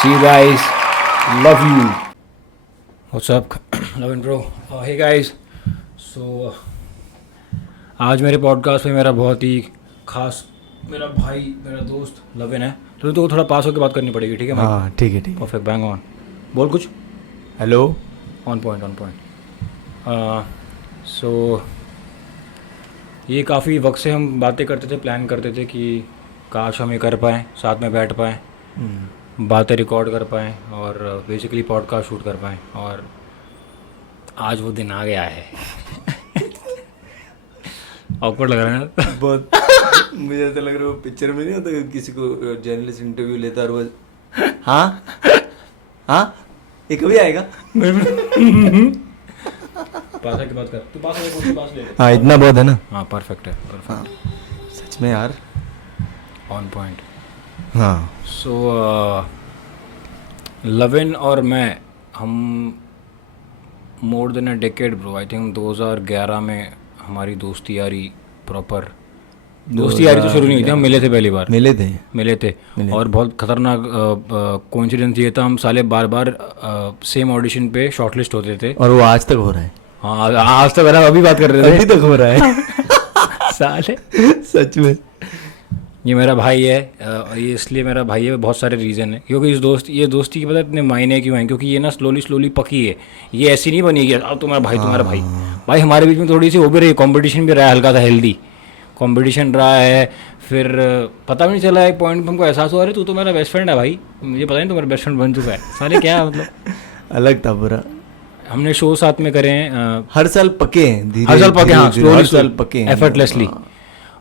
See you guys. Love you. What's up? Love and bro. Hey guys. So आज मेरे podcast में मेरा बहुत ही खास मेरा भाई मेरा दोस्त लविन है. तो थोड़ा पास होकर बात करनी पड़ेगी, ठीक है? हाँ ठीक है. परफेक्ट. Bang on. बोल कुछ. हेलो. On point. सो ये काफ़ी वक्त से हम बातें करते थे, प्लान करते थे कि काश हम ये कर पाएँ, साथ में बैठ पाएँ, बातें रिकॉर्ड कर पाएँ और बेसिकली पॉडकास्ट शूट कर पाएँ. और आज वो दिन आ गया है. ऑकवर्ड लग रहा है ना बहुत. मुझे ऐसा लग रहा है वो पिक्चर में नहीं होता किसी को जर्नलिस्ट इंटरव्यू लेता और वो हाँ ये कभी आएगा. पास की बात कर. तू पास ले, पास ले. हाँ इतना बहुत है ना. हाँ परफेक्ट है. हाँ सच में यार. On point. हाँ. सो लविन और मैं हम more than a decade bro. I think 2011 में हमारी दोस्ती यारी प्रॉपर दोस्ती यारी तो शुरू नहीं हुई थी. हम मिले थे पहली बार. मिले थे. और बहुत खतरनाक कोइंसिडेंस ये था, हम साले बार बार सेम ऑडिशन पे शॉर्टलिस्ट होते थे. और वो आज तक हो रहा है. हाँ आज तक अभी बात कर रहे थे. अभी तक हो रहा है. साले सच में. ये मेरा भाई है. ये इसलिए मेरा भाई है, बहुत सारे रीज़न है. क्योंकि ये दोस्ती के पता इतने मायने क्यों हैं, क्योंकि ये ना स्लोली पकी है. ये ऐसी नहीं बनी कि अब तुम्हारा भाई भाई हमारे बीच में थोड़ी सी वो भी रही, कंपटीशन भी रहा है, हल्का सा हेल्दी कंपटीशन रहा है. फिर पता भी नहीं चला, एक पॉइंट पर हमको एहसास हुआ अरे तू तो मेरा बेस्ट फ्रेंड है भाई, मुझे पता नहीं तुम्हारा बेस्ट फ्रेंड बन चुका है. साले क्या मतलब अलग था पूरा. हमने शो साथ में करे हैं. हर साल पके हैं. हर साल पके. हाँ स्लोली पके एफर्टलेसली.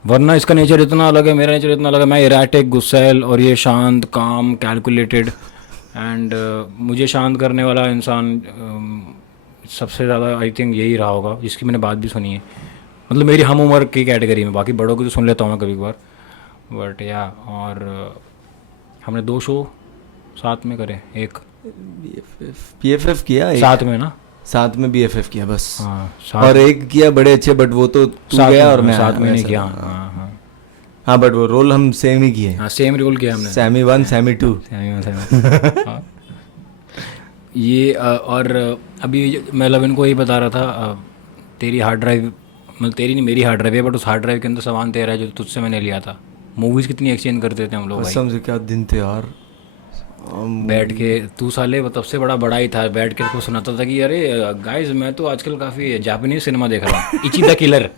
वरना इसका नेचर इतना अलग है, मेरा नेचर इतना अलग है. मैं इराटिक, गुस्सैल और ये शांत, काम, कैलकुलेटेड. एंड मुझे शांत करने वाला इंसान सबसे ज़्यादा आई थिंक यही रहा होगा, जिसकी मैंने बात भी सुनी है. मतलब मेरी हम उम्र की कैटेगरी में. बाकी बड़ों की तो सुन लेता हूँ मैं कभी कभार. बट या और हमने 2 शो साथ में करे. एक BFF किया साथ में ना, साथ में BFF किया बस. हाँ और एक किया बड़े अच्छे, बट वो तो तू गया और मैं साथ में नहीं किया. हाँ बट वो रोल हम सेम ही किए. हाँ सेम रोल किया हमने. Semi 1 semi 2. ये और अभी मैं लविन को यही बता रहा था, तेरी हार्ड ड्राइव मतलब तेरी नहीं मेरी हार्ड ड्राइव है, बट उस हार्ड ड्राइव के अंदर सामान तेरा है जो तुझसे मैंने लिया था. मूवीज़ कितनी एक्सचेंज करते थे हम लोग भाई. कसम से क्या दिन थे यार. बैठ के तू साले तब से बड़ा ही था. बैठ के उसको सुनाता था कि अरे गाइस मैं तो आजकल काफ़ी जापानीज सिनेमा देख रहा हूँ. इची द किलर.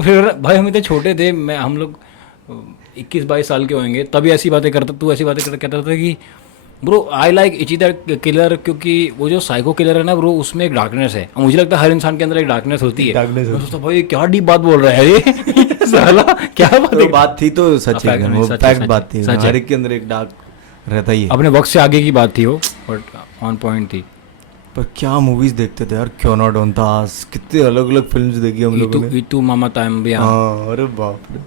फिर भाई हम इतने छोटे थे, हम लोग 21-22 साल के होंगे तभी ऐसी बातें करता. तू ऐसी बातें कहता था कि bro I like Ichi the killer, क्योंकि वो जो साइको किलर है ना ब्रो, उसमें एक डार्कनेस है. मुझे लगता है हर इंसान के अंदर एक डार्कनेस होती है. मैं सोचता भाई क्या डीप बात बोल रहा है ये. साला क्या बात थी तो सच है, फैक्ट बात थी. हर एक के अंदर एक डार्क रहता ही है. अपने वक्त से आगे की बात थी वो, बट ऑन पॉइंट थी. पर क्या मूवीज देखते थे यार. क्यों नॉट ऑन तास. कितने अलग अलग फिल्म्स देखी हम लोगों ने. तू मामा टाइम भी. अरे बाप रे.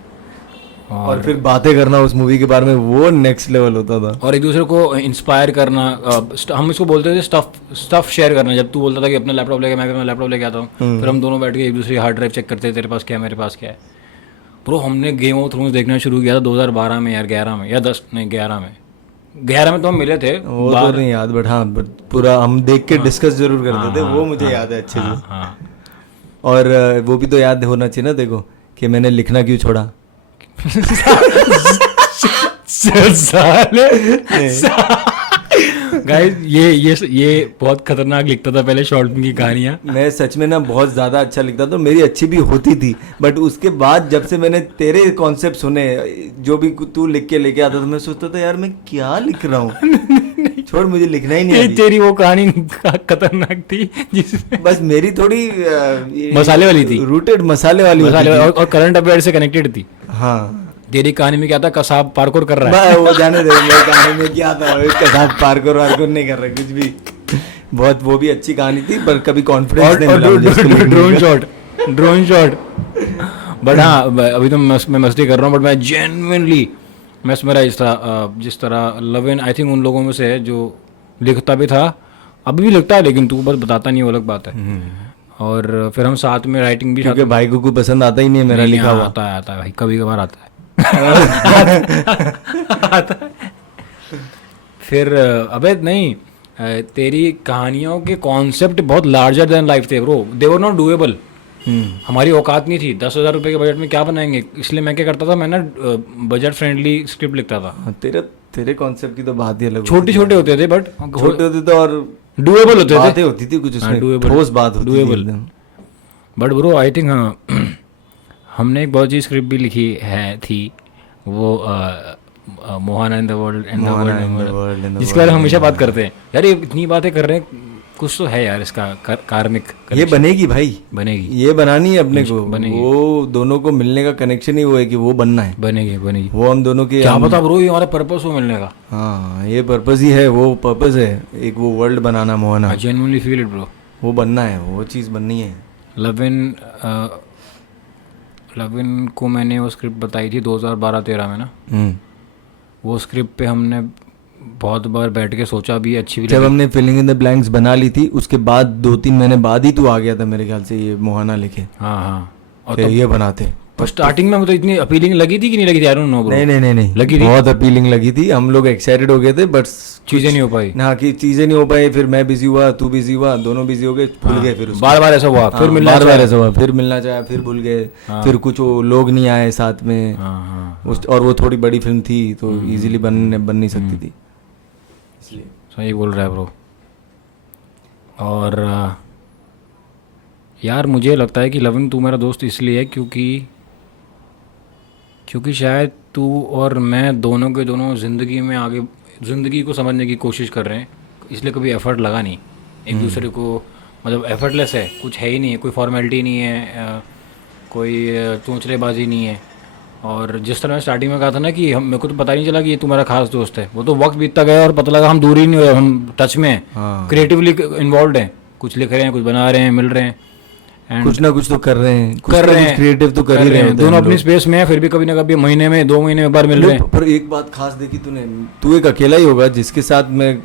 और फिर बातें करना उस मूवी के बारे में, वो नेक्स्ट लेवल होता था. और एक दूसरे को इंस्पायर करना. हम इसको बोलते थे स्टफ शेयर करना. जब तू बोलता था कि अपना लैपटॉप लेके, मैं अपना लैपटॉप लेके आता हूँ, फिर हम दोनों बैठ के एक दूसरे की हार्ड ड्राइव चेक करते थे, तेरे पास क्या है मेरे पास क्या है. ब्रो हमने गेम ऑफ थ्रोन्स देखना शुरू किया था 2012 में यार. 11 में या 11 में तो हम मिले थे. वो तो नहीं याद, बट हाँ पूरा हम देख के डिस्कस जरूर करते थे. वो मुझे याद है अच्छे से. और वो भी तो याद होना चाहिए ना देखो कि मैंने लिखना क्यों छोड़ा. गाइस ये बहुत खतरनाक लिखता था पहले शॉर्ट फिल्म की कहानियाँ. मैं सच में ना बहुत ज़्यादा अच्छा लिखता था. मेरी अच्छी भी होती थी, बट उसके बाद जब से मैंने तेरे कॉन्सेप्ट सुने, जो भी तू लिख के लेके आता था, मैं सोचता था यार मैं क्या लिख रहा हूँ. छोड़, मुझे लिखना ही नहीं. तेरी वो कहानी खतरनाक थी जिसमें बस मेरी थोड़ी मसाले वाली थी. रूटेड मसाले वाली और करंट अफेयर से कनेक्टेड थी. हाँ. तेरी कहानी में क्या था, कसाब पार्कोर कर रहा है. वो जाने दे. मेरी कहानी में क्या था, कसाब पार्कोर नहीं कर रहा कुछ भी. बहुत वो भी अच्छी कहानी थी, पर कभी कॉन्फिडेंस नहीं मिला. Drone shot. बट हाँ अभी तो मैं मस्ती कर रहा हूँ, बट मैं जेन्युइनली मेस्मराइज था. जिस तरह लविन आई थिंक उन लोगों में से है जो लिखता भी था, अभी भी लिखता है, लेकिन तू बस बताता नहीं, वो अलग बात है. और फिर हम साथ में राइटिंग भी, क्योंकि भाई को कोई पसंद आता ही नहीं है मेरा लिखा हुआ. आता है भाई, कभी कभार आता है. फिर अबे नहीं, तेरी कहानियों के कॉन्सेप्ट बहुत लार्जर देन लाइफ थे bro, they were not doable. हमारी औकात नहीं थी, 10,000 रुपये के बजट में क्या बनाएंगे, इसलिए मैं क्या करता था, मैं ना बजट फ्रेंडली स्क्रिप्ट लिखता था। हाँ, तेरे कॉन्सेप्ट की तो बात ही अलग छोटे छोटे होते थे बट छोटे होते थे और डूएबल होते थे, बातें होती थी कुछ उसमें, ठोस बात होती थी एकदम। बट ब्रो आई थिंक हाँ हमने एक बहुत अच्छी स्क्रिप्ट भी लिखी थी वो मोहाना इन द वर्ल्ड जिसके बारे में हमेशा बात करते हैं यार, ये इतनी बातें कर रहे हैं, कुछ तो है यार इसका कार्मिक ये बनेगी भाई, बनेगी, ये बनानी है अपने को, बनेगी। वो दोनों को मिलने का कनेक्शन ही वो है कि वो बनना है, बनेगी बनेगी। वो हम दोनों के क्या पता ब्रो ये हमारा पर्पस हो मिलने का। हाँ ये पर्पस ही है, वो पर्पस है एक, वो वर्ल्ड बनाना मोहना, I genuinely feel it bro, वो बनना है, वो चीज़ बननी है। लविन को मैंने वो स्क्रिप्ट बताई थी 2012-13 में ना, वो स्क्रिप्ट पे हमने बहुत बार बैठ के सोचा भी, अच्छी भी जब हमने फिलिंग इन द ब्लैंक्स बना ली थी उसके बाद 2-3 महीने बाद ही तू आ गया था मेरे ख्याल से ये मोहाना लिखे। हाँ हाँ, और तब ये बनाते तो स्टार्टिंग में मुझे इतनी अपीलिंग लगी थी कि नहीं लगी थी, आई डोंट नो ब्रो। नहीं लगी थी, बहुत अपीलिंग लगी थी, हम लोग एक्साइटेड हो गए थे, बट चीजें नहीं हो पाई ना, कि चीजें नहीं हो पाई, फिर मैं बिजी हुआ, तू बिजी हुआ, दोनों बिजी हो गए, भूल गए, फिर बार बार ऐसा हुआ, फिर मिलना बार ऐसा हुआ, फिर मिलना चाहा, फिर भूल गए, फिर कुछ वो लोग नहीं आए साथ में, और वो थोड़ी बड़ी फिल्म थी तो इजीली बन नहीं सकती थी, इसलिए। सही बोल रहा है ब्रो। और यार मुझे लगता है कि लविन तू मेरा दोस्त इसलिए है क्योंकि शायद तू और मैं दोनों के दोनों ज़िंदगी में आगे, ज़िंदगी को समझने की कोशिश कर रहे हैं, इसलिए कभी एफर्ट लगा नहीं एक दूसरे को, मतलब एफर्टलेस है, कुछ है ही नहीं है, कोई फॉर्मेलिटी नहीं है, कोई चोंचलेबाजी नहीं है। और जिस तरह मैं स्टार्टिंग में कहा था ना कि हम, मेरे को तो पता नहीं चला कि ये तुम्हारा खास दोस्त है, वो तो वक्त बीतता गया और पता लगा हम दूर ही नहीं हुए, हम टच में हैं, क्रिएटिवली इन्वॉल्व हैं, कुछ लिख रहे हैं, कुछ बना रहे हैं, मिल रहे हैं, कुछ ना कुछ तो कर रहे हैं, कुछ क्रिएटिव तो कर ही रहे हैं, दोनों अपनी स्पेस में है, फिर भी कभी ना कभी महीने में 2 महीने में बार मिल रहे हैं। पर एक बात खास देखी तूने, तू एक अकेला ही होगा जिसके साथ में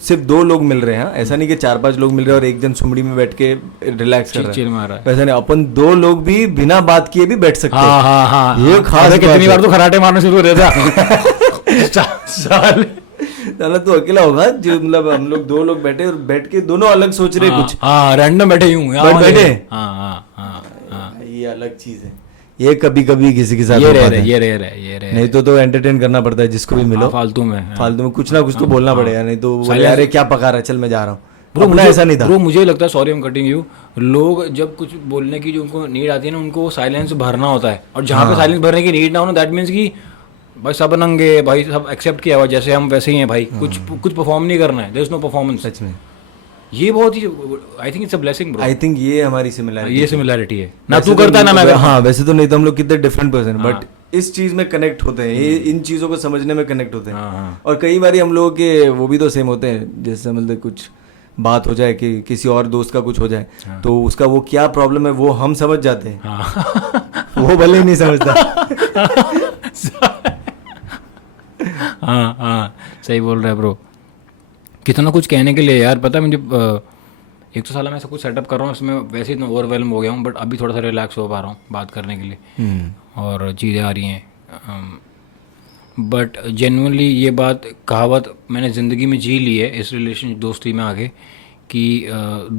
सिर्फ 2 लोग मिल रहे हैं, ऐसा नहीं कि 4-5 लोग मिल रहे हैं और एक जन सुमड़ी में बैठ के रिलैक्स कर रहा है, वैसा नहीं, अपन 2 लोग भी बिना बात किए भी बैठ सकते हैं। हाँ, ये खास, कितनी बार तो खराटे मारने शुरू हो रहे थे साला तू अकेला होगा जो, मतलब हम लोग 2 लोग बैठे और बैठ के दोनों अलग सोच रहे कुछ, रैंडम बैठे यूं बैठे, ये अलग चीज है, ये कभी कभी किसी के साथ ये रहे नहीं तो एंटरटेन करना पड़ता है जिसको भी मिलो, फालतू में कुछ ना कुछ तो बोलना पड़ेगा, नहीं तो अरे क्या पका रहा है, चल मैं जा रहा हूँ, ब्रो ऐसा नहीं था ब्रो। मुझे लगता है, sorry I am cutting you, लोग जब कुछ बोलने की जो उनको नीड आती है ना, उनको साइलेंस भरना होता है, और जहाँ पे साइलेंस भरने की नीड ना हो ना, दैट मीन्स कि भाई सब नंगे, भाई सब एक्सेप्ट किया हुआ जैसे हम वैसे ही हैं भाई, कुछ परफॉर्म नहीं करना है, देयर इज नो परफॉर्मेंस। सच में ये बहुत ही, I think it's a blessing bro, I think ये हमारी सिमिलैरिटी है ना, तू करता ना मैं। हाँ वैसे तो नहीं तो हम लोग कितने डिफरेंट पर्सन, बट इस चीज में कनेक्ट होते हैं, ये इन चीजों को समझने में कनेक्ट होते हैं, और कई बार हम लोगों के वो भी तो सेम होते हैं, जैसे मतलब कुछ बात हो जाए कि किसी और दोस्त का कुछ हो जाए, तो उसका वो क्या प्रॉब्लम है वो हम समझ जाते हैं, वो भले ही नहीं समझता। हाँ सही बोल रहा है ब्रो, कितना कुछ कहने के लिए यार, पता है मुझे, एक तो साला मैं सब कुछ सेटअप कर रहा हूँ, इसमें वैसे ही ओवरवेलम हो गया हूँ, बट अभी थोड़ा सा रिलैक्स हो पा रहा हूँ बात करने के लिए, और चीज़ें आ रही हैं, बट जेन्युइनली ये बात कहावत मैंने ज़िंदगी में जी ली है इस रिलेशन दोस्ती में आगे, कि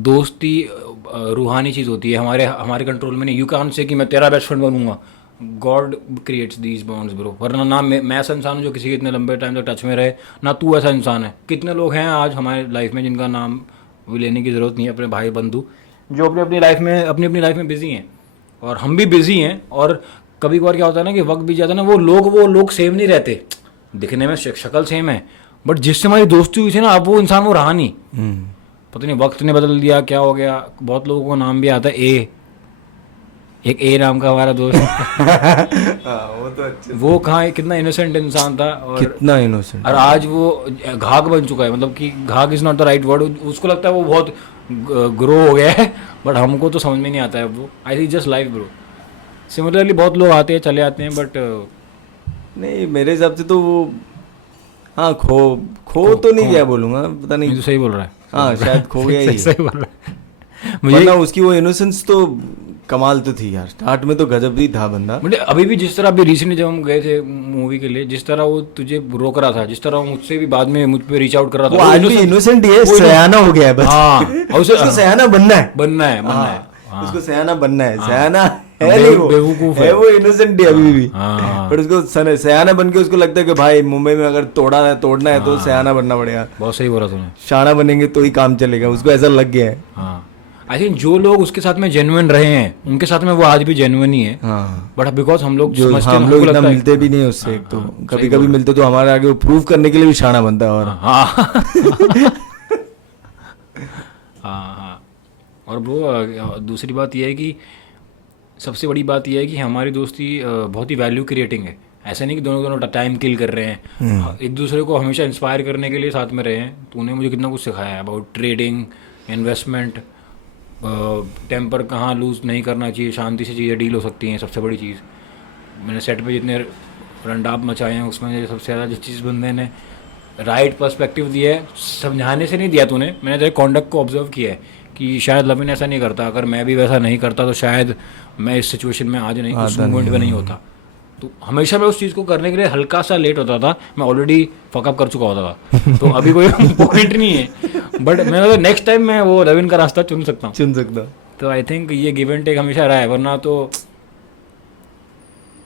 दोस्ती रूहानी चीज़ होती है, हमारे कंट्रोल में नहीं। यू कैन से कि मैं तेरा बेस्ट फ्रेंड बनूंगा, God creates these bonds bro, वरना ना मैं ऐसा इंसान हूँ जो किसी के इतने लंबे टाइम तक टच में रहे, ना तू ऐसा इंसान है। कितने लोग हैं आज हमारे लाइफ में जिनका नाम भी लेने की ज़रूरत नहीं है, अपने भाई बंधु, जो अपनी अपनी लाइफ में बिजी हैं, और हम भी बिजी हैं, और कभी कभार क्या होता है ना कि वक्त भी जाता है ना, वो लोग सेम नहीं रहते, दिखने में शक्ल सेम है, बट जिससे हमारी दोस्ती हुई थी ना, अब वो इंसान वो रहा नहीं, पता नहीं वक्त ने बदल दिया, क्या हो गया। बहुत लोगों को नाम भी आता है एक ए नाम का हमारा दोस्त वो तो अच्छे, वो कहाँ, कितना इनोसेंट इंसान था, और कितना इनोसेंट, और आज वो घाघ बन चुका है, मतलब कि घाघ is not the right word, उसको लगता है वो बहुत ग्रो हो गया है, बट हमको तो समझ में नहीं आता है वो। I think just life bro. Similarly बहुत लोग आते हैं चले आते हैं, बट नहीं मेरे हिसाब से तो वो, हाँ खो तो नहीं गया बोलूँगा, पता नहीं, तो सही बोल रहा है, हाँ शायद खो गया ही, सही बोल रहा है मुझे ना, उसकी वो इनोसेंस तो कमाल तो थी यार, स्टार्ट में तो गजब ही था बंदा। बट अभी भी जिस तरह अभी रिसेंटली जब हम गए थे मूवी के लिए, जिस तरह वो तुझे रोक रहा था, जिस तरह वो मुझसे भी बाद में मुझ पे रीच आउट कर रहा वो था, आज भी इनोसेंट ही है, सयाना हो गया है बस। हाँ, और उसे उसको सयाना बनना है, बनना है हाँ, उसको सयाना बनना है, सयाना है बेव- नहीं वो, बेवकूफ है वो इनोसेंट ही अभी भी। हाँ, पर उसको सयाना बन के उसको लगता है कि भाई मुंबई में अगर तोड़ना है तो सयाना बनना पड़ेगा, बहुत सही बोला तूने। शाना बनेंगे तो ही काम चलेगा, उसको ऐसा लग गया है। हाँ, आई थिंक जो लोग उसके साथ में जेन्युइन रहे हैं उनके साथ में वो आज भी जेन्युइन ही है। हाँ, बट बिकॉज हम लोग जो समझते हैं, हम हमको लोग इतना लगता है मिलते भी नहीं उससे, एक तो कभी कभी मिलते तो हमारे आगे वो प्रूव करने के लिए भी शाना बनता है। और हाँ हाँ हाँ। और ब्रो दूसरी बात यह है कि सबसे बड़ी बात यह है कि हमारी दोस्ती बहुत ही वैल्यू क्रिएटिंग है। ऐसा नहीं कि दोनों दोनों टाइम किल कर रहे हैं, एक दूसरे को हमेशा इंस्पायर करने के लिए साथ में रहे हैं। तूने मुझे कितना कुछ सिखाया है अबाउट ट्रेडिंग, इन्वेस्टमेंट, टेम्पर कहाँ लूज़ नहीं करना चाहिए, शांति से चीज़ें डील हो सकती हैं। सबसे बड़ी चीज़ मैंने सेट पे जितने रंडाप मचाए हैं उसमें सबसे ज़्यादा जिस चीज़ बंदे ने राइट पर्सपेक्टिव दिया है, समझाने से नहीं दिया तूने, मैंने तेरे कॉन्डक्ट को ऑब्जर्व किया है कि शायद लविन ऐसा नहीं करता, अगर मैं भी वैसा नहीं करता तो शायद मैं इस सिचुएशन में आज नहीं, उस मोमेंट में नहीं होता। तो हमेशा मैं उस चीज़ को करने के लिए हल्का सा लेट होता था, मैं ऑलरेडी फकअप कर चुका होता था, तो अभी कोई पॉइंट नहीं है। बट मैं नेक्स्ट टाइम मैं वो लविन का रास्ता चुन सकता हूँ। तो आई थिंक ये गिव एंड टेक हमेशा रहा है, वरना तो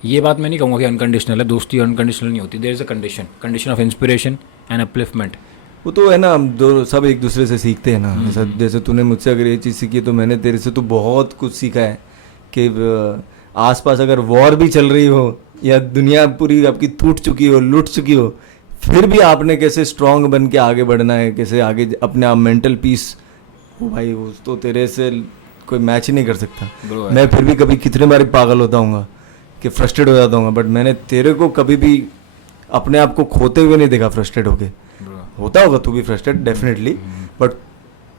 ये बात मैं नहीं कहूँगा कि अनकंडीशनल है, दोस्ती अनकंडीशनल नहीं होती। There is a condition of inspiration and upliftment. वो तो है ना, हम दो सब एक दूसरे से सीखते हैं ना। जैसे तूने मुझसे अगर ये चीज़ सीखी तो मैंने तेरे से तो बहुत कुछ सीखा है कि आसपास अगर वॉर भी चल रही हो या दुनिया पूरी आपकी टूट चुकी हो, लूट चुकी हो, फिर भी आपने कैसे स्ट्रांग बन के आगे बढ़ना है, कैसे आगे अपने आप मेंटल पीस हो भाई, वो तो तेरे से कोई मैच ही नहीं कर सकता। मैं फिर भी कभी कितने बार पागल होता हूँ कि फ्रस्ट्रेट हो जाता हूँ, बट मैंने तेरे को कभी भी अपने आप को खोते हुए नहीं देखा फ्रस्ट्रेट होके। होता होगा तू भी फ्रस्ट्रेट डेफिनेटली, बट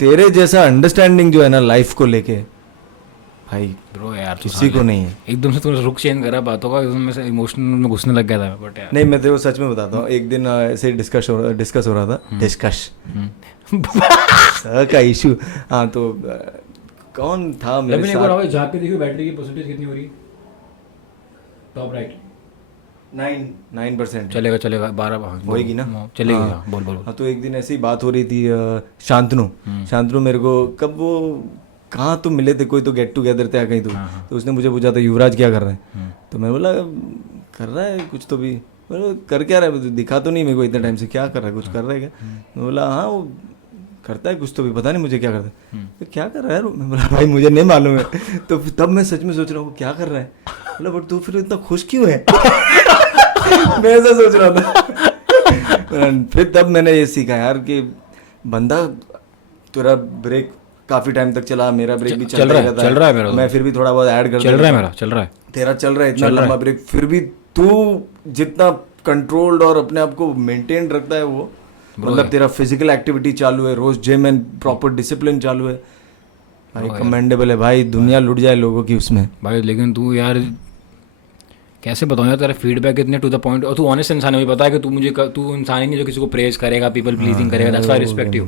तेरे जैसा अंडरस्टैंडिंग जो है ना लाइफ को लेके भाई ब्रो यार किसी को नहीं है। एकदम से तूने रुख चेंज करा बातों का, एकदम से इमोशनल में घुसने लग गया था। बट यार नहीं, मैं तेरे को सच में बताता हूँ, एक दिन ऐसे डिस्कस हो रहा था, डिस्कस का इशू। हाँ, तो कौन था मेरे साथ, झाँक के देखियो बैटरी की परसेंटेज कितनी हो रही है, टॉप राइट 9%। चलेगा 12 होएगी ना, चलेगी। हाँ। बोल बोल। हाँ, तो एक दिन ऐसी बात हो रही थी, शांतनु मेरे को कब वो कहाँ तो मिले थे, कोई तो गेट टुगेदर थे कहीं, तो उसने मुझे पूछा था युवराज क्या कर रहा है, तो मैंने बोला कर रहा है कुछ, तो भी कर क्या रहा है, दिखा तो नहीं मेरे को इतने टाइम से, क्या कर रहा है, कुछ कर रहा है क्या। मैं बोला हाँ वो करता है कुछ, तो भी पता नहीं मुझे क्या करता है। तो क्या कर रहा है, मैं बोला भाई मुझे नहीं मालूम है। तो तब मैं सच में सोच रहा हूँ क्या कर रहा है, बोला बट तू फिर इतना खुश क्यों है। मैं ऐसा सोच रहा था। फिर तब मैंने ये सीखा यार कि बंदा, तेरा ब्रेक काफी टाइम तक चला, मेरा ब्रेक भी चल रहा है मेरा, मैं फिर भी थोड़ा बहुत ऐड कर चल रहा है मेरा, चल रहा है तेरा, चल रहा है इतना लंबा ब्रेक, फिर भी तू जितना कंट्रोल्ड और अपने आप को मेंटेन रखता है वो, मतलब तेरा फिजिकल एक्टिविटी चालू है, रोज जिम एंड प्रॉपर डिसिप्लिन चालू है भाई, कमेंडेबल है भाई। दुनिया लुट जाए लोगों की उसमें भाई। लेकिन तू यार कैसे बताऊँ यार, तेरा फीडबैक इतने टू द पॉइंट, और तू ऑनेस्ट इंसान है, मुझे पता है कि तू इंसान ही नहीं जो किसी को प्रेज करेगा, पीपल प्लीजिंग करेगा, that's why I respect you.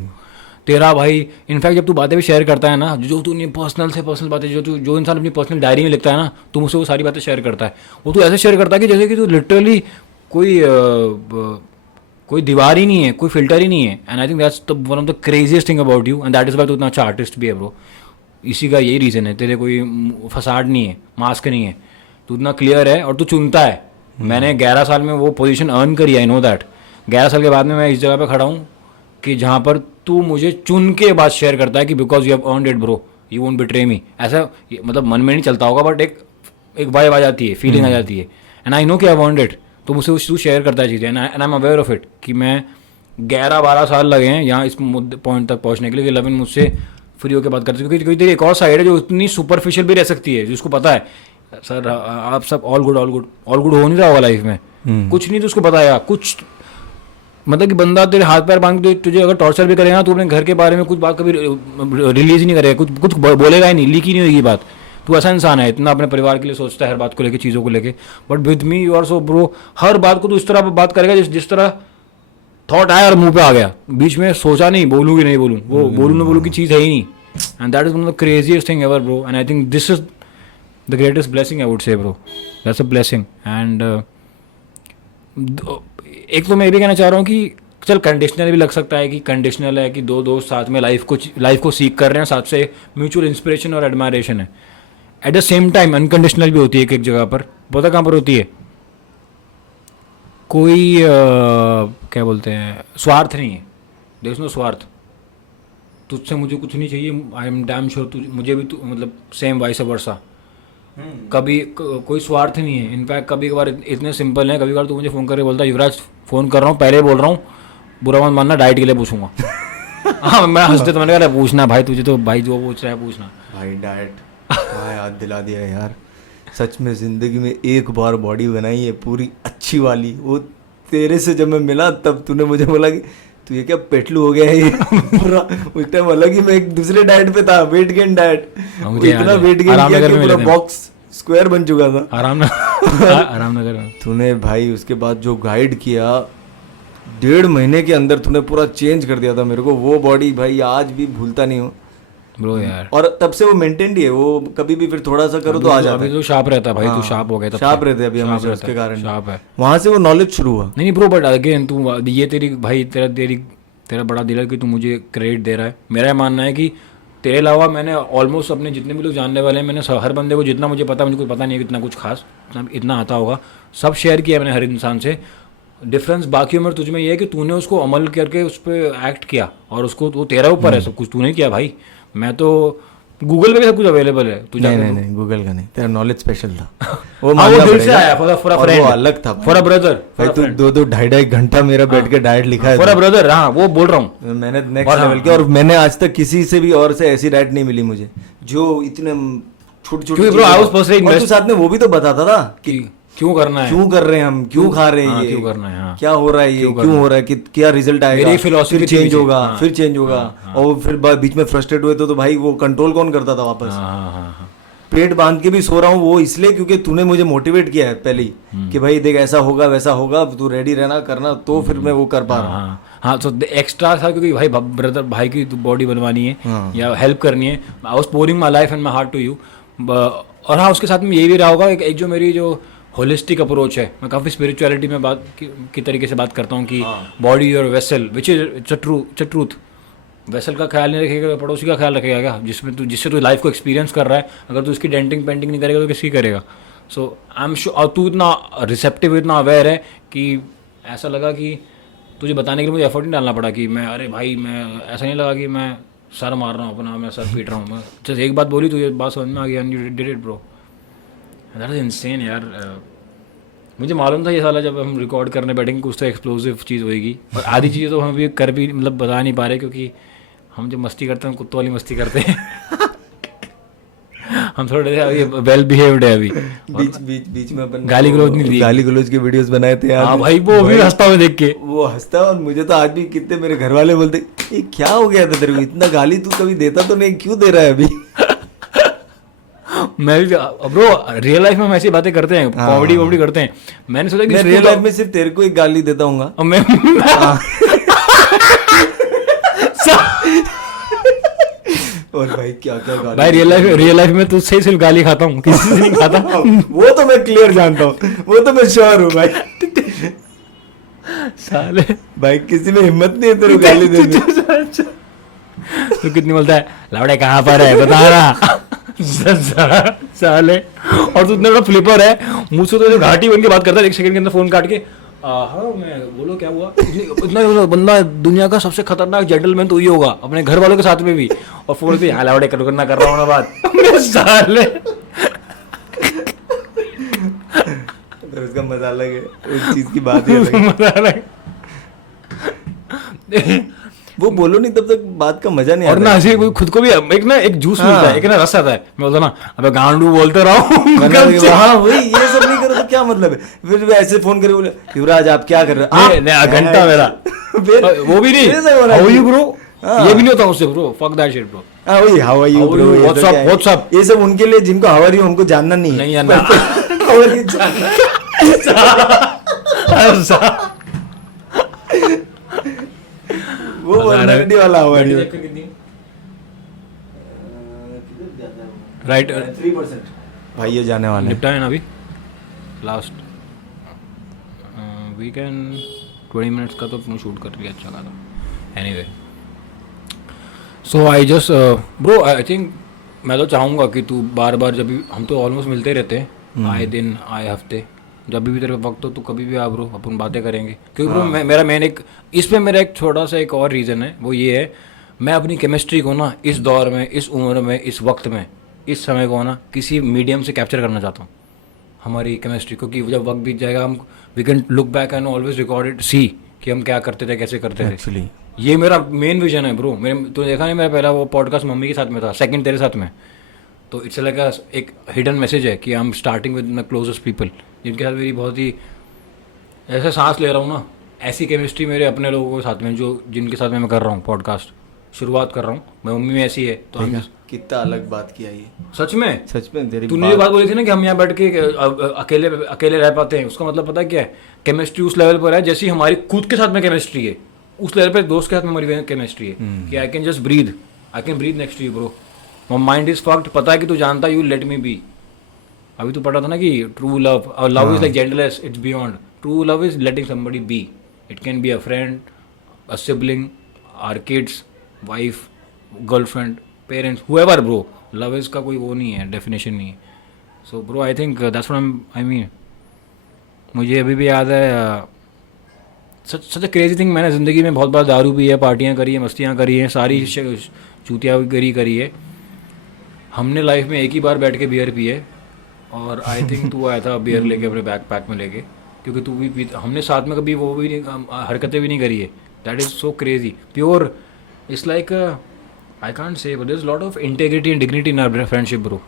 तेरा भाई इनफैक्ट जब तू बातें भी शेयर करता है ना, जो तू नहीं पर्सनल बातें, जो इंसान अपनी पर्सनल डायरी में लिखता है ना, तू मुझसे वो सारी बातें शेयर करता है, वो तू ऐसे शेयर करता है कि जैसे कि तू लिटरली कोई दीवार ही नहीं है, कोई फिल्टर ही नहीं है। And I think that's one of the craziest thing about you, and that is why तू इतना अच्छा आर्टिस्ट भी है ब्रो। इसी का यही रीज़न है, तेरे कोई फसाड नहीं है, मास्क नहीं है, तू इतना क्लियर है और तू चुनता है। मैंने 11 साल में वो पोजीशन अर्न करी, आई नो दैट। 11 साल के बाद में मैं इस जगह पे खड़ा हूँ कि जहाँ पर तू मुझे चुन के बात शेयर करता है कि because you have earned it bro, you won't betray me. ऐसा मतलब मन में नहीं चलता होगा, बट एक वाइब आ जाती है, फीलिंग आ जाती है, एंड आई नो कि आई हैव अर्नड इट। तो मुझसे तू शेयर करता है चीज़ें, and I am aware of it कि मैं 11-12 साल लगे हैं यहाँ इस पॉइंट तक पहुँचने के लिए कि लविन मुझसे फ्री होकर बात करते हैं। क्योंकि कोई तेरी एक और साइड है जो इतनी सुपरफिशियल भी रह सकती है, जिसको पता है सर आप सब ऑल गुड हो नहीं रहा होगा लाइफ में, कुछ नहीं तो उसको बताया कुछ, मतलब कि बंदा तेरे हाथ पैर बांध के तुझे अगर टॉर्चर भी करेगा ना, तो अपने घर के बारे में कुछ बात कभी रिलीज ही नहीं करेगा, कुछ बोलेगा ही नहीं, लीक ही नहीं होगी बात। तू ऐसा इंसान है, इतना अपने परिवार के लिए सोचता है, हर बात को लेके, चीज़ों को लेके। But with me you are so bro, हर बात को तू इस तरह बात करेगा जिस तरह थॉट आया और मुंह पे आ गया, बीच में सोचा नहीं बोलूँ कि नहीं बोलूँ, वो बोलूँ ना बोलूँ की चीज़ है ही नहीं। And that is one of the craziest thing ever bro, and I think this is the greatest blessing I would say bro, that's a blessing. And एक तो मैं ये भी कहना चाह रहा हूँ कि चल कंडीशनल भी लग सकता है कि कंडीशनल है कि दो दोस्त साथ में लाइफ को सीख कर रहे हैं, साथ से म्यूचुअल इंस्पिरेशन और एडमायरेशन है. At the same time unconditional भी होती है एक जगह पर. पता कहाँ पर होती है? कोई क्या बोलते हैं, स्वार्थ नहीं है. देयर इज नो स्वार्थ. तुझसे मुझे कुछ नहीं चाहिए, आई एम डैम श्योर मुझे भी तू, मतलब सेम वाइस वर्सा. कभी कोई स्वार्थ नहीं है. इनफैक्ट कभी कभार इतने सिंपल हैं, कभी कभार तू मुझे फ़ोन करके बोलता है युवराज फ़ोन कर रहा हूँ, पहले बोल रहा हूँ, बुरा मत मानना, डाइट के लिए पूछूंगा. हाँ मैं हंसते तो मैंने कहा पूछना भाई, तुझे तो भाई जो पूछ रहा है पूछना. भाई डाइट हाँ याद दिला दिया यार. सच में ज़िंदगी में एक बार बॉडी बनाई है पूरी अच्छी वाली, वो तेरे से जब मैं मिला तब तूने मुझे बोला कि तू ये क्या पेटलू हो गया है ये. पूरा उस टाइम अलग ही मैं एक दूसरे डाइट पे था, वेट गेन डाइट. इतना वेट गेन किया कि पूरा बॉक्स स्क्वायर बन चुका था. आराम नगर में तूने भाई उसके बाद जो गाइड किया, 1.5 महीने के अंदर तूने पूरा चेंज कर दिया था मेरे को. वो बॉडी भाई आज भी भूलता नहीं हूँ ब्रो यार. और तब से वो मेंटेन्ड ही है. वो कभी भी फिर थोड़ा सा करो तो आ जाता है. अभी तो शार्प रहता है भाई. तू शार्प हो गया था. शार्प रहते अभी हमेशा, उसके कारण शार्प है. वहाँ से वो नॉलेज शुरू हुआ. नहीं ब्रो, बट अगेन तू ये तेरी भाई तेरा बड़ा दिल है कि तू मुझे क्रेडिट दे रहा है. मेरा मानना है कि तेरे अलावा मैंने ऑलमोस्ट अपने जितने भी लोग जानने वाले हैं, मैंने हर बंदे को जितना मुझे पता, मुझे कोई पता नहीं है इतना कुछ खास इतना आता होगा, सब शेयर किया मैंने हर इंसान से. डिफरेंस बाकी उम्र तुझ में ये है कि तूने उसको अमल करके उस पर एक्ट किया, और उसको वो तेरा ऊपर है सब कुछ. तूने किया भाई. मैं तो गूगल पे भी सब कुछ अवेलेबल है. तुझे नहीं गूगल का नहीं, तेरा नॉलेज स्पेशल था. वो दिल से आया फॉर अ फ्रेंड, वो अलग था फॉर अ ब्रदर. भाई तू 2-2 घंटा मेरा बैठ के डाइट लिखा है फॉर अ ब्रदर. हाँ वो बोल रहा हूँ, मैंने नेक्स्ट लेवल की. और मैंने आज तक किसी से भी और से ऐसी डाइट नहीं मिली मुझे जो इतने छोटे और तू साथ में वो भी तो बताता था कि क्यों करना है, क्यों कर रहे हैं हम, क्यों खा रहे हैं, क्यों करना है, क्या हो रहा है, ये क्यों हो रहा है, कि क्या रिजल्ट आएगा, फिर चेंज होगा, फिर चेंज होगा. और फिर बीच में फ्रस्ट्रेट हुए तो भाई वो कंट्रोल कौन करता था वापस. पेट बांध के भी सो रहा हूँ वो इसलिए क्योंकि तूने मुझे मोटिवेट किया है पहले ही कि भाई देख ऐसा होगा वैसा होगा, तू रेडी रहना करना, तो फिर मैं वो कर पा रहा हूँ. हाँ तो एक्स्ट्रा था क्योंकि भाई ब्रदर भाई की बॉडी बनवानी है या हेल्प करनी है. I was pouring my life and my heart to you. और हाँ उसके साथ में ये भी रहा होगा एक जो मेरी जो होलिस्टिक अप्रोच है, मैं काफ़ी स्पिरिचुअलिटी में बात की तरीके से बात करता हूँ कि बॉडी और vessel which is truth. Vessel का ख्याल नहीं रखेगा तो पड़ोसी का ख्याल रखेगा क्या, जिससे तू लाइफ को एक्सपीरियंस कर रहा है. अगर तू उसकी डेंटिंग पेंटिंग नहीं करेगा तो किसकी करेगा. सो आई एम श्योर. और तू इतना रिसेप्टिव, इतना अवेयर है कि ऐसा लगा कि तुझे बताने के लिए मुझे एफर्ट नहीं डालना पड़ा कि मैं अरे भाई मैं ऐसा नहीं लगा कि मैं सर मार रहा हूँ अपना, मैं सर पीट रहा हूँ. मैं जस्ट एक बात बोली तो ये बात समझ में आ गई and you did it bro. That is insane यार. मुझे मालूम था ये साला जब हम रिकॉर्ड करने बैठेंगे कुछ तो एक्सप्लोसिव चीज़ होगी. और आधी चीज़ें तो हम भी कर भी मतलब बता नहीं पा रहे क्योंकि हम जो मस्ती करते हैं कुत्तों वाली मस्ती करते हैं. हम थोड़े से वेल बिहेव्ड है अभी. बीच में अपन गाली गलौज नहीं दी, गाली गलौज के वीडियोस बनाए थे. हाँ भाई वो भी हंसता हुआ देख के, वो हंसता. और मुझे तो आज भी कितने मेरे घर वाले बोलते ये क्या हो गया था तेरे को, इतना गाली तू कभी देता तो नहीं, क्यों दे रहा है अभी. मैं भी ब्रो रियल लाइफ में हम ऐसी बातें करते हैं, कॉमेडी करते हैं. मैंने सोचा कि रियल लाइफ में सिर्फ तेरे को एक गाली देता हूँ. और भाई क्या क्या गाली भाई रियल लाइफ में तुझसे ही सिर्फ गाली खाता हूँ, किसी से नहीं खाता. वो तो मैं क्लियर जानता हूँ, वो तो मैं श्योर हूँ भाई. साले भाई किसी में हिम्मत नहीं है तेरे को गाली देने. तू कितनी बोलता है लावड़े कहाँ पर है बता रहा. साले और तू इतना बड़ा फ्लिपर है, मुझसे तो घाटी बन के बात करता है 1 सेकंड के अंदर फोन काट के. हाँ मैं बोलो क्या हुआ. इतना बंदा दुनिया का सबसे खतरनाक जेंटलमैन तो ये होगा अपने घर वालों के साथ में भी, और फोन पे लावड़े करना कर रहा हूँ ना बात. साले तो उसका मजा अलग है, उस चीज की बात ही अलग है. वो बोलो नहीं तब तक बात का मजा नहीं आता. और ना ऐसे खुद को भी एक जूस मिलता है, एक ना रस आता है. मैं बोलता ना अबे गांडू बोलते रहो. हाँ वही, ये सब नहीं करो तो क्या मतलब है. फिर ऐसे फोन करे बोले युवराज आप क्या कर रहे हो, घंटा मेरा वो भी नहीं. हाउ यू ब्रो, ये भी नहीं होता उससे bro. Fuck that shit bro. हां वही how are you bro, what's up ये सब उनके लिए जिनको हाउ आर यू हमको जानना नहीं है. नहीं जानना. हाउ आर यू जानना. वो वर्नालिटी वाला हुआ है. राइट 3%. भाई ये जाने वाले हैं। निपटा है ना अभी लास्ट वीकेंड 20 मिनट्स का तो अपने शूट कर लिया अच्छा खासा anyway so I just bro I think मैं तो चाहूँगा कि तू बार बार जब भी हम तो ऑलमोस्ट मिलते रहते हैं आए दिन आए हफ्ते जब भी तेरे वक्त हो तो कभी भी आ ब्रो अपन बातें करेंगे क्योंकि ब्रो मेरा मेन एक इसमें मेरा एक छोटा सा एक और रीज़न है वो ये है मैं अपनी केमिस्ट्री को ना इस दौर में इस उम्र में इस वक्त में इस समय को ना किसी मीडियम से कैप्चर करना चाहता हूँ हमारी केमिस्ट्री क्योंकि जब वक्त बीत जाएगा हम we can look back and always record it see कि हम क्या करते थे कैसे करते थे एक्चुअली ये मेरा मेन विजन है ब्रो मेरे तो देखा नहीं मेरा पहला वो पॉडकास्ट मम्मी के साथ में था सेकंड तेरे साथ में तो इट्स लाइक एक हिडन मैसेज है कि I am starting with my closest people जिनके साथ मेरी बहुत ही ऐसे सांस ले रहा हूँ ना ऐसी केमिस्ट्री मेरे अपने लोगों के साथ में जो जिनके साथ में मैं कर रहा हूँ पॉडकास्ट शुरुआत कर रहा हूँ मैं मम्मी में ऐसी है तो हम कितना अलग बात किया ये सच में तेरी तूने ये बात बोली थी ना कि हम यहाँ बैठ के अकेले अकेले रह पाते हैं उसका मतलब पता है क्या है केमिस्ट्री उस लेवल पर है जैसी हमारी खुद के साथ में केमिस्ट्री है उस लेवल पे दोस्त के साथ में हमारी केमिस्ट्री है कि I can just breathe I can breathe next to you bro my mind is fucked पता है कि तू जानता यू लेट मी बी अभी तो पता था ना कि true love love is like gentleness it's beyond true love is letting somebody be it can be a friend a sibling our kids wife girlfriend parents whoever bro love is का कोई वो नहीं है डेफिनेशन नहीं है so bro I think that's what I mean मुझे अभी भी याद है सच अ क्रेजी थिंग मैंने ज़िंदगी में बहुत बार दारू पी है पार्टियाँ करी है मस्तियाँ करी हैं सारी चूतियाँ करी है हमने लाइफ में एक ही बार बैठ के बियर पी है और आई थिंक तू आया था बियर लेके अपने बैक पैक में लेके क्योंकि तू भी पी हमने साथ में कभी वो भी नहीं हरकतें भी नहीं करी है that is so crazy pure it's like I can't say but there is lot of integrity and dignity in our friendship bro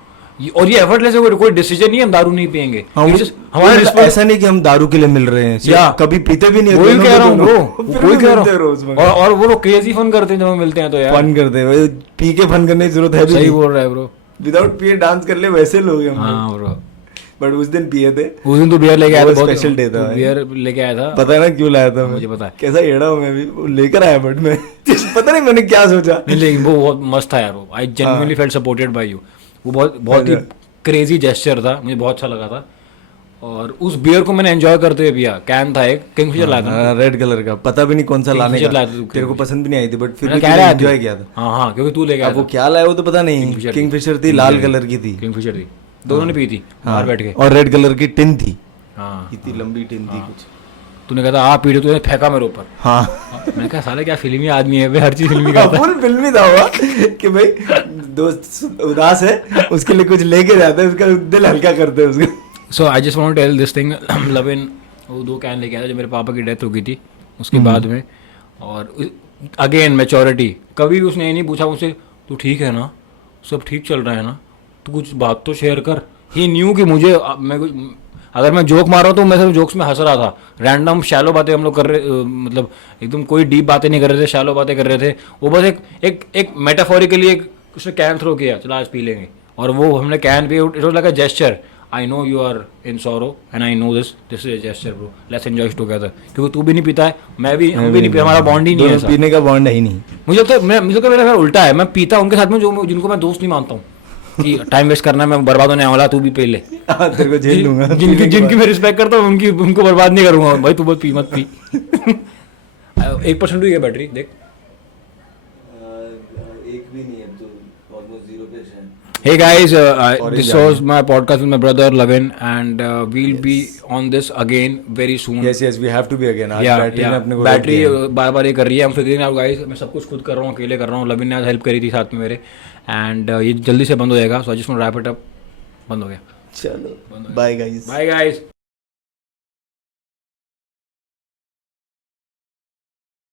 और ये एफर्टलेस है कोई डिसीजन नहीं हम दारू नहीं पियेंगे हमारा ऐसा नहीं कि हम दारू के लिए मिल रहे हैं या कभी पीते भी नहीं वही कह रहा हूँ ब्रो वही कह रहा हूँ और वो लोग क्रेजी फन करते हैं जब हम मिलते हैं तो यार फन करते हैं पी के फन करने की जरूरत है सही बोल रहा है ब्रो विदाउट पिए डांस कर ले वैसे लोग हैं हाँ ब्रो बट उस दिन पिए थे उस दिन तो बियर लेके आया था बहुत स्पेशल डे था बियर लेके आया था पता है ना क्यों लाया था मुझे पता है कैसा एड़ा हूँ मैं भी वो लेकर आया बट मैं पता नहीं मैंने क्या सोचा नहीं लेकिन वो बहुत मस्त था यार वो I genuinely felt supported by you वो बहुत ही क्रेजी जेस्चर था मुझे बहुत अच्छा लगा था और उस बियर को मैंने एंजॉय करते हुए पिया कैन था एक किंगफिशर लाया था रेड कलर का पता भी नहीं कौन सा लाने का तेरे को पसंद भी नहीं आई थी बट फिर एंजॉय किया था हाँ क्योंकि तू लेके आया वो क्या लाया वो तो पता नहीं किंगफिशर थी लाल कलर की थी किंगफिशर थी दोनों ने पी थी बाहर बैठ के और रेड कलर की टिन थी हाँ इतनी लंबी टिन थी कुछ तूने कहा था आप पी रहे तूने फेंका मेरे ऊपर हाँ मैंने कहा साले क्या फिल्मी आदमी है भाई हर चीज फिल्मी का फुल फिल्मी था हुआ कि भाई दोस्त उदास है उसके लिए कुछ लेके जाते हैं उसका दिल हल्का करते हैं उसको so I just want to tell this thing loving वो 2 कैन लेके आया था जब मेरे पापा की डेथ हो गई थी उसके बाद में और अगेन मैच्योरिटी कभी भी उसने ये नहीं पूछा मुझसे तू ठीक है ना सब ठीक चल रहा है ना तो कुछ बात तो शेयर कर ही न्यू कि मुझे अगर मैं जोक मार रहा हूँ तो मैं सब जोक्स में हंस रहा था रैंडम शैलो बातें हम लोग कर रहे मतलब एकदम कोई डीप बातें नहीं कर रहे थे शैलो बातें कर रहे थे वो बस एक मेटाफोरिकली एक उसने कैन थ्रो किया चलो आज पी लेंगे और वो हमने कैन पे it was like a gesture I know you are in sorrow and I know this is a gesture bro let's enjoy together क्योंकि तू भी नहीं पीता है मैं भी हम भी नहीं पीता हमारा बॉन्ड ही नहीं है पीने का बॉन्ड है ही नहीं मुझे तो मेरा खैर उल्टा है मैं पीता उनके साथ में जो जिनको मैं दोस्त नहीं मानता हूँ कि टाइम वेस्ट करना है मैं बर्बाद होने वाला तू भी पी ले तेरे को झेल लूंगा जिनकी मैं रिस्पेक्ट करता हूँ उनको बर्बाद नहीं करूंगा भाई तू बहुत पी मत पी 1% हुई है बैटरी देख एक भी नहीं है तो almost 0%. Hey guys, this was my podcast with my brother Lavin and we'll be on this again very soon. Yes, we have to be again. आज बैटरी ने अपने को बैटरी बार ये कर रही है हम फिक्रिंग आउट गाइस मैं सब कुछ खुद कर रहा हूँ अकेले कर रहा हूँ लविन ने आज हेल्प करी थी साथ में मेरे एंड ये जल्दी से बंद हो जाएगा so I just want to wrap it up बंद हो गया चलो बाय गाइस